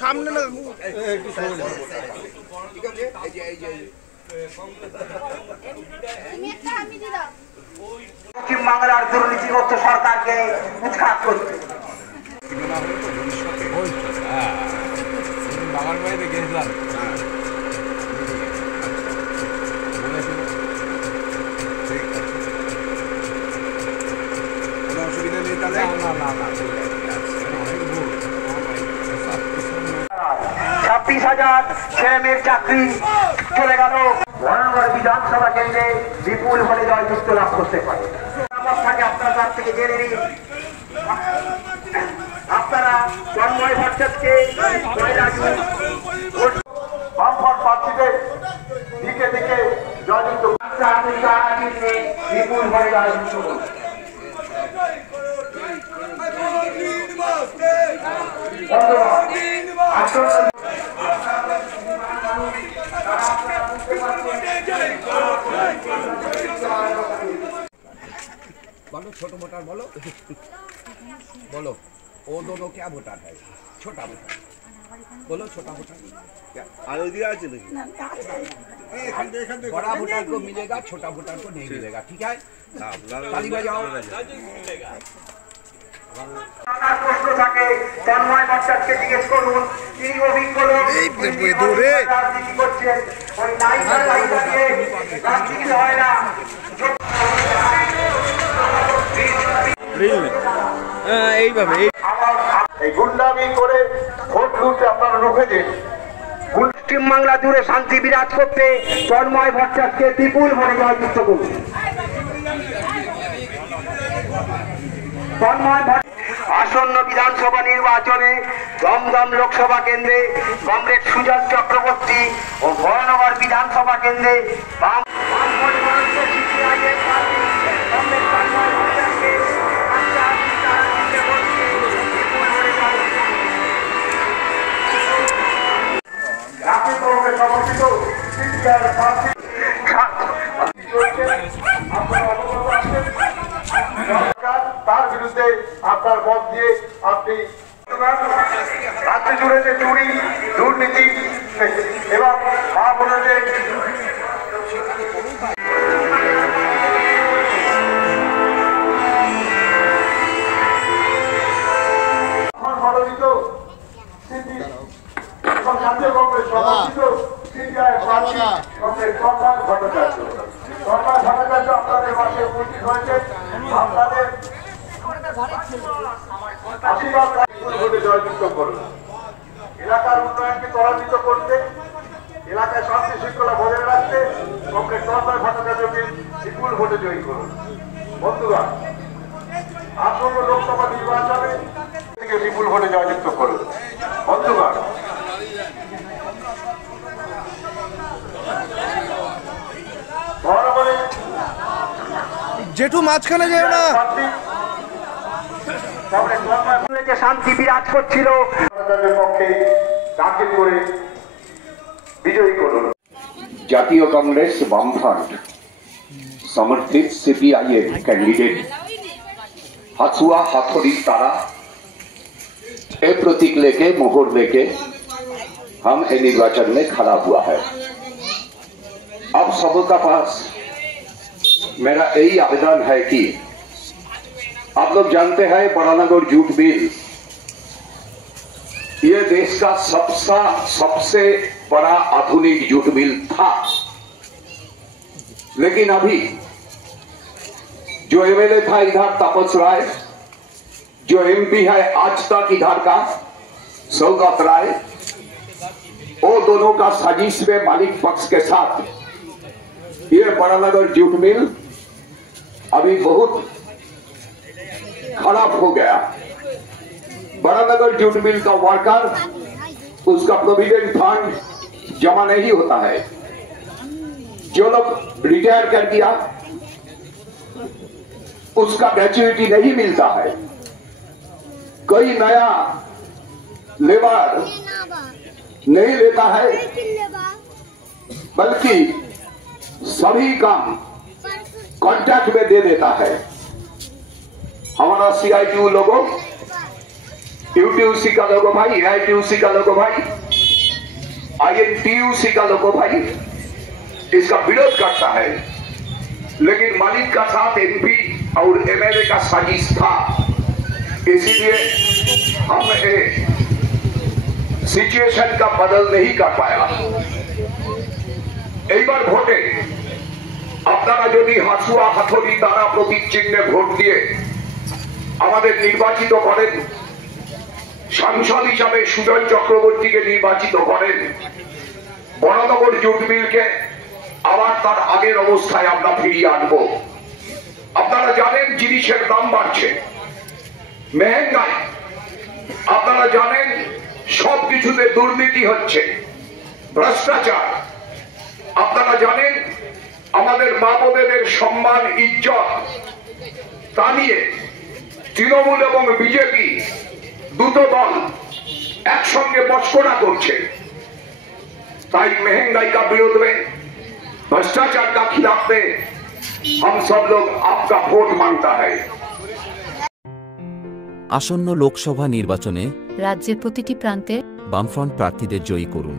সামনে না পশ্চিমবাংলার দুর্নীতিগ্রস্ত সরকারকে উৎখাত করতে অসুবিধা নেই তাহলে 26,000 ছেলে মেয়ের চাকরি চলে গেল। ভয়ঙ্কর বিধানসভা কেন্দ্রে বিপুল ভোটে জয়যুক্ত লাভ করতে পারে। আপনার কাছ থেকে জেনে নিন, আপনারা তন্ময় ভট্টাচার্যকে বামফ্রন্ট প্রার্থীদের দিকে দিকে জয়যুক্ত বিপুল ভোটে জয়যুক্ত করুন। बोलो छोटा वोटर बोलो बोलो वो दोनों क्या वोटर है छोटा वोटर बोलो छोटा वोटर बड़ा वोटर को मिलेगा छोटा वोटर को नहीं मिलेगा ठीक है ताली बजाओ প্রশ্ন থাকে তন্ময় ভট্টাচার্যকে জিজ্ঞেস করুন, তিনি অভিজ্ঞ লোক, রাজনীতি করছেন, ওই নাইকা রাজনীতি হয় না। এইভাবে এই গুন্ডামি করে ভোট লুটে আপনারা রুখে দিন। পশ্চিমবাংলা জুড়ে শান্তি বিরাজ করতে তন্ময় ভট্টাচার্যকে বিপুল ভোটে জয়যুক্ত করুন। আসন্ন বিধানসভা নির্বাচনে দমদম লোকসভা কেন্দ্রে কমরেড সুজন চক্রবর্তী ও ভয়নগর বিধানসভা কেন্দ্রে তার বিরুদ্ধে আপনার মত দিয়ে আপনি রাজ্য জুড়ে যে চুরি দুর্নীতি এবং মা বোনদের মনোনীত এবং জাতীয় কংগ্রেস সমর্থিত সিপিআই প্রার্থী কংগ্রেস তন্ময় ভট্টাচার্য আপনাদের পাশে উপস্থিত হয়েছে। আপনাদের আশীর্বাদ ভোটে জয়যুক্ত করুন। এলাকার উন্নয়নকে ত্বরান্বিত করতে, এলাকায় শান্তি শৃঙ্খলা বজায় রাখতে কংগ্রেস তন্ময় ভট্টাচার্যকে বিপুল ভোটে জয়ী করুন। বন্ধুগণ, আসন্ন লোকসভা নির্বাচনে থেকে বিপুল ভোটে জয়যুক্ত করুন। বন্ধুগণ, জেঠু মাঝখানে যেও না। শান্তি বিরাজ করছিল পক্ষে দাখিল করে বিজয়ী করুন। জাতীয় কংগ্रेस वामफ्रंट समर्थित सीपीआईएम कैंडिडेट हथुआ हथौड़ी तारा ए प्रतीक लेके मोहर लेके हम ए निर्वाचन में खड़ा हुआ है। अब सबका पास मेरा यही आवेदन है कि आप लोग जानते हैं बड़ानगर जूट मिल ये देश का सबसे बड़ा आधुनिक जूट मिल था, लेकिन अभी जो एमएलए था इधर तापस राय, जो एमपी है आज तक इधर का सौगत राय, वो दोनों का साजिश में मालिक पक्ष के साथ ये बड़ानगर जूट मिल अभी बहुत खराब हो गया। बड़ानगर जूट मिल का वर्कर उसका प्रोविडेंट फंड जमा नहीं होता है, जो लोग रिटायर कर दिया उसका ग्रेच्युइटी नहीं मिलता है, कोई नया लेबर नहीं लेता है, बल्कि सभी काम कॉन्ट्रैक्ट में दे देता है। हमारा सीआईटीयू लोगों यूटीयूसी का लोगो भाई, एआईटीयूसी का लोगो भाई, आईएनटीयूसी का लोगो भाई इसका विरोध करता है, लेकिन मालिक का साथ एमपी और एमएलए का साजिश था, इसीलिए हम सिचुएशन का बदल नहीं कर पाया। এইবার ভোটে আপনারা যদি হাসুয়া হাথড়ি দ্বারা প্রতীক চিহ্নে ভোট দিয়ে আমাদের নির্বাচিত করেন, সাংসদ হিসাবে সুজয় চক্রবর্তীকে নির্বাচিত করেন, বড়নগর জুট মিলকে আবার তার আগের অবস্থায় আমরা ফিরিয়ে আনবো। আপনারা জানেন জিনিসের দাম বাড়ছে, মেহেঙ্গাই, আপনারা জানেন সবকিছুতে দুর্নীতি হচ্ছে, ভ্রষ্টাচার, আপনারা জানেন আমাদের মা বোনেদের সম্মান ইজ্জত, তা নিয়ে তৃণমূল এবং বিজেপি দুটো দল একসঙ্গে মস্করা করছে। তাই महंगाई का विरोध में, भ्रष्टाचार का खिलाफ में हम सब लोग आपका वोट मांगता है। আসন্ন লোকসভা নির্বাচনে রাজ্যের প্রতিটি প্রান্তে বামফ্রন্ট প্রার্থীদের জয়ী করুন।